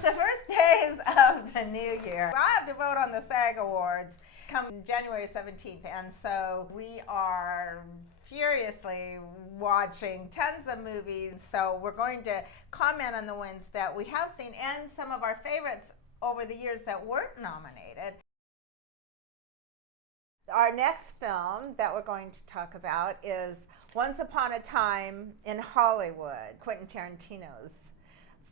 it's the first days of the new year. I have to vote on the SAG Awards come January 17th, and so we are furiously watching tons of movies. So we're going to comment on the ones that we have seen and some of our favorites over the years that weren't nominated. Our next film that we're going to talk about is Once Upon a Time in Hollywood, Quentin Tarantino's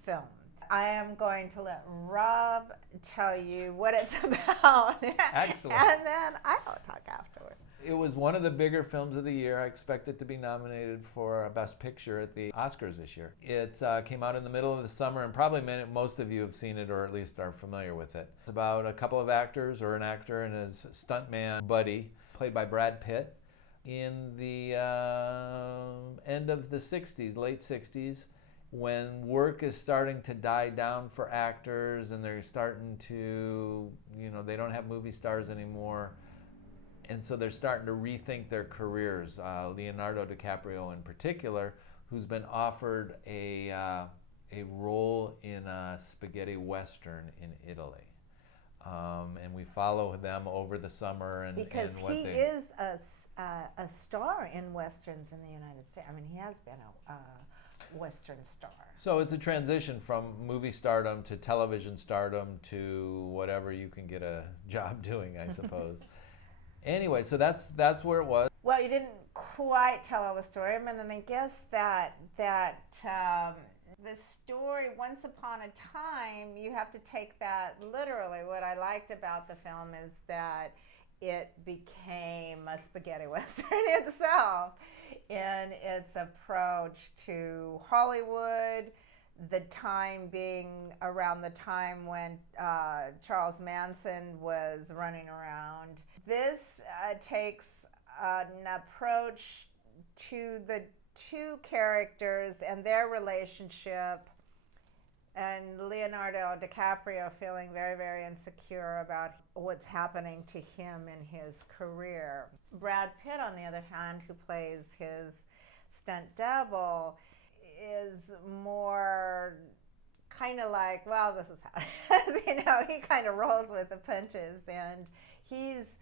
film. I am going to let Rob tell you what it's about. Excellent. And then I'll talk afterwards. It was one of the bigger films of the year. I expect it to be nominated for Best Picture at the Oscars this year. It came out in the middle of the summer, and probably most of you have seen it or at least are familiar with it. It's about a couple of actors, or an actor and his stuntman buddy, played by Brad Pitt, in the end of the 60s, late 60s, when work is starting to die down for actors and they're starting to, they don't have movie stars anymore. And so they're starting to rethink their careers. Leonardo DiCaprio in particular, who's been offered a role in a spaghetti western in Italy. And we follow them over the summer. Because he is a star in westerns in the United States. I mean, he has been a western star. So it's a transition from movie stardom to television stardom to whatever you can get a job doing, I suppose. Anyway, so that's where it was. Well, you didn't quite tell all the story. I mean, and I guess that the story, Once Upon a Time, you have to take that literally. What I liked about the film is that it became a spaghetti western itself in its approach to Hollywood, the time being around the time when Charles Manson was running around. This takes an approach to the two characters and their relationship, and Leonardo DiCaprio feeling very, very insecure about what's happening to him in his career. Brad Pitt, on the other hand, who plays his stunt double, is more kind of like, well, this is how it is. He kind of rolls with the punches, and he's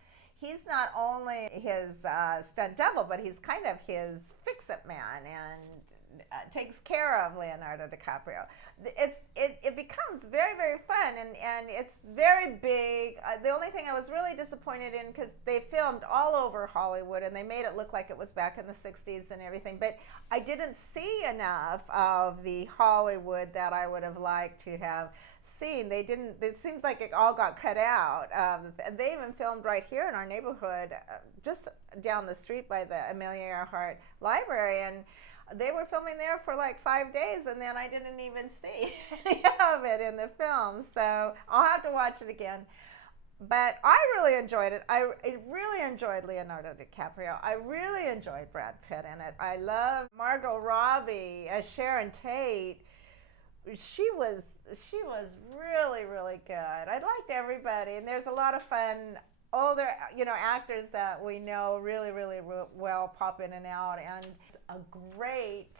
not only his stunt double, but he's kind of his fix-it man and takes care of Leonardo DiCaprio. It becomes very, very fun, and it's very big. The only thing I was really disappointed in, because they filmed all over Hollywood and they made it look like it was back in the 60s and everything, but I didn't see enough of the Hollywood that I would have liked to have seen. They didn't. It seems like it all got cut out. They even filmed right here in our neighborhood, just down the street by the Amelia Earhart Library, and they were filming there for like 5 days, and then I didn't even see any of it in the film. So I'll have to watch it again. But I really enjoyed it. I really enjoyed Leonardo DiCaprio. I really enjoyed Brad Pitt in it. I love Margot Robbie as Sharon Tate. She was really, really good. I liked everybody, and there's a lot of fun older, actors that we know really, really well pop in and out, and a great,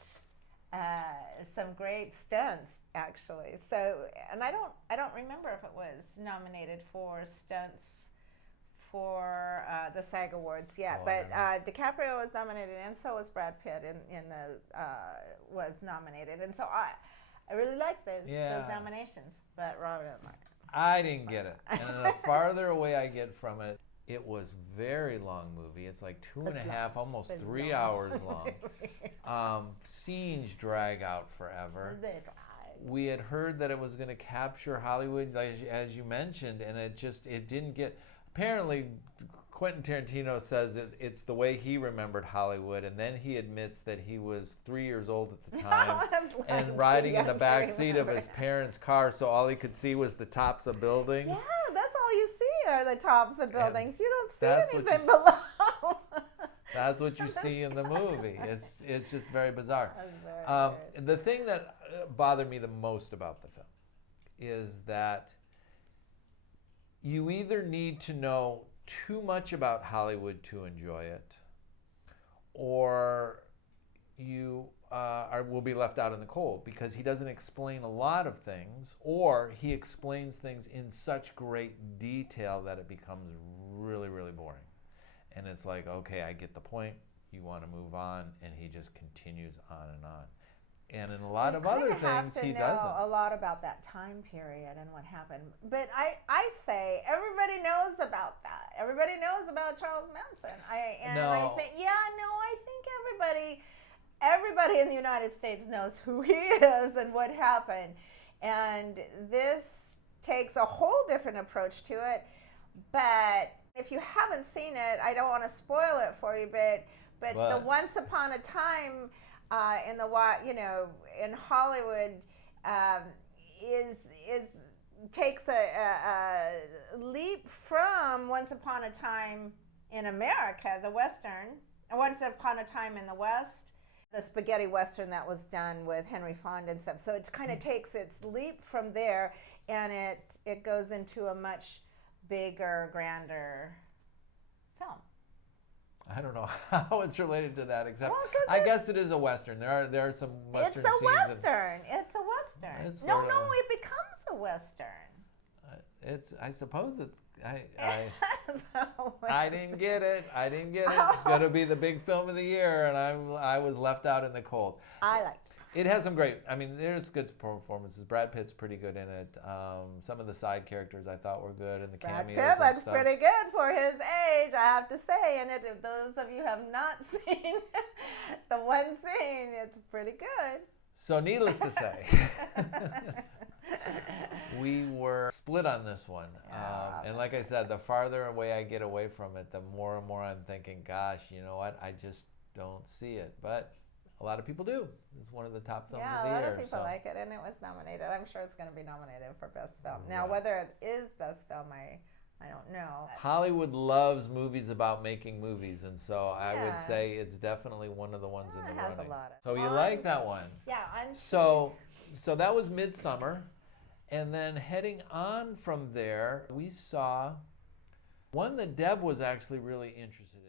some great stunts actually. So, and I don't remember if it was nominated for stunts for the SAG Awards yet, but DiCaprio was nominated, and so was Brad Pitt was nominated, and so I really like those nominations, but Robert didn't like it. I didn't get it. And the farther away I get from it, it was very long movie. It's like 2.5, almost 3 hours long. Scenes drag out forever. We had heard that it was going to capture Hollywood, as you mentioned, and it didn't get. Apparently, Quentin Tarantino says that it's the way he remembered Hollywood, and then he admits that he was 3 years old at the time and riding in the back seat of his parents' car, so all he could see was the tops of buildings. Yeah, that's all you see are the tops of buildings. You don't see anything below. That's what you see in the movie. It's just very bizarre. The thing that bothered me the most about the film is that you either need to know too much about Hollywood to enjoy it, or you will be left out in the cold because he doesn't explain a lot of things, or he explains things in such great detail that it becomes really, really boring. And it's like, okay, I get the point. You want to move on, and he just continues on and on. And in a lot of other things, he doesn't. Know a lot about that time period and what happened. But I say everybody knows about that. Everybody knows about Charles Manson. I think everybody in the United States knows who he is and what happened. And this takes a whole different approach to it. But if you haven't seen it, I don't want to spoil it for you. But the Once Upon a Time in Hollywood takes a leap from Once Upon a Time in America, the Western, and Once Upon a Time in the West, the spaghetti Western that was done with Henry Fonda and stuff. So it kind of takes its leap from there, and it goes into a much bigger, grander film. I don't know how it's related to that, except I guess it is a Western. There are some Western scenes. It's a Western. It's a Western. It becomes a Western. I suppose it. I didn't get it. It's going to be the big film of the year, and I was left out in the cold. I liked it. It has some great, there's good performances. Brad Pitt's pretty good in it. Some of the side characters I thought were good, and the cameos. Brad Pitt looks pretty good for his age, I have to say. And if those of you have not seen the one scene, it's pretty good. So needless to say, we were split on this one. And like I said, the farther away I get away from it, the more and more I'm thinking, gosh, you know what? I just don't see it. But a lot of people do. It's one of the top films of the year. Yeah, a lot of people like it, and it was nominated. I'm sure it's going to be nominated for Best Film. Now, whether it is Best Film, I don't know. Hollywood loves movies about making movies, and so I would say it's definitely one of the ones in the running. It has a lot of so you like that one? Yeah, So that was Midsummer, and then heading on from there, we saw one that Deb was actually really interested in.